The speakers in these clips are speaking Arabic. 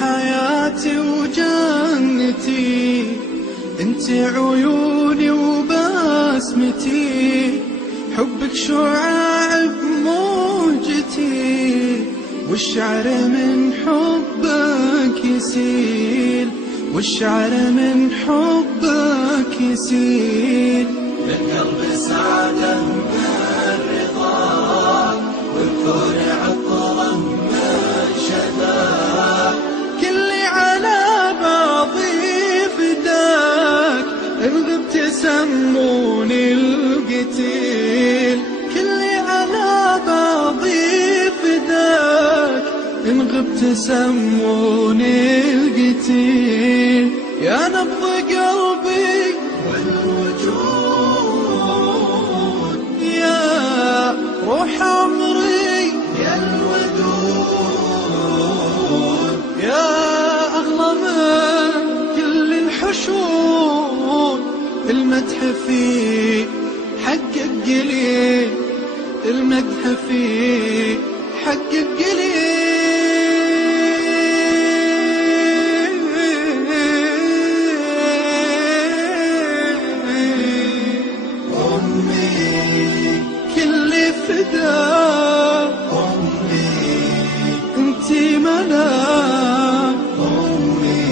حياتي وجنتي، انت عيوني وبسمتي، حبك شعاع بموجتي، والشعر من حبك يسيل، والشعر من حبك يسيل. للقلب سعادة من رضاك، والكون عطره من شفاك، كلي على بعضي فداك، إن غبت سموني القتيل، كلي على بعضي فداك، إن غبت سموني القتيل. يا نبض قلبي والوجود، يا روح عمري يا الودود، يا أغلى من كل الحشود، المدح فيك حقك قليل، المدح فيك حقك قليل. كل فداك أمي، انتي ملاك أمي،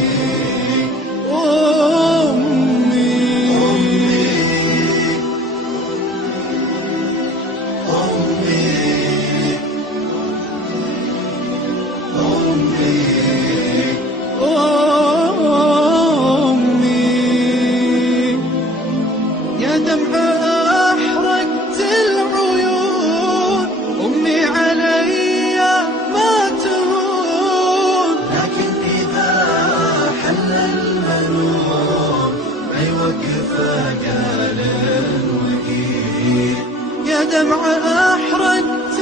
أمي. أمي، أمي، أمي. يا دمعة أحرقت العيون، أمي علي ما تهون، لكن إذا حل المنون ما يوقف قال وقيل. يا دمعة أحرقت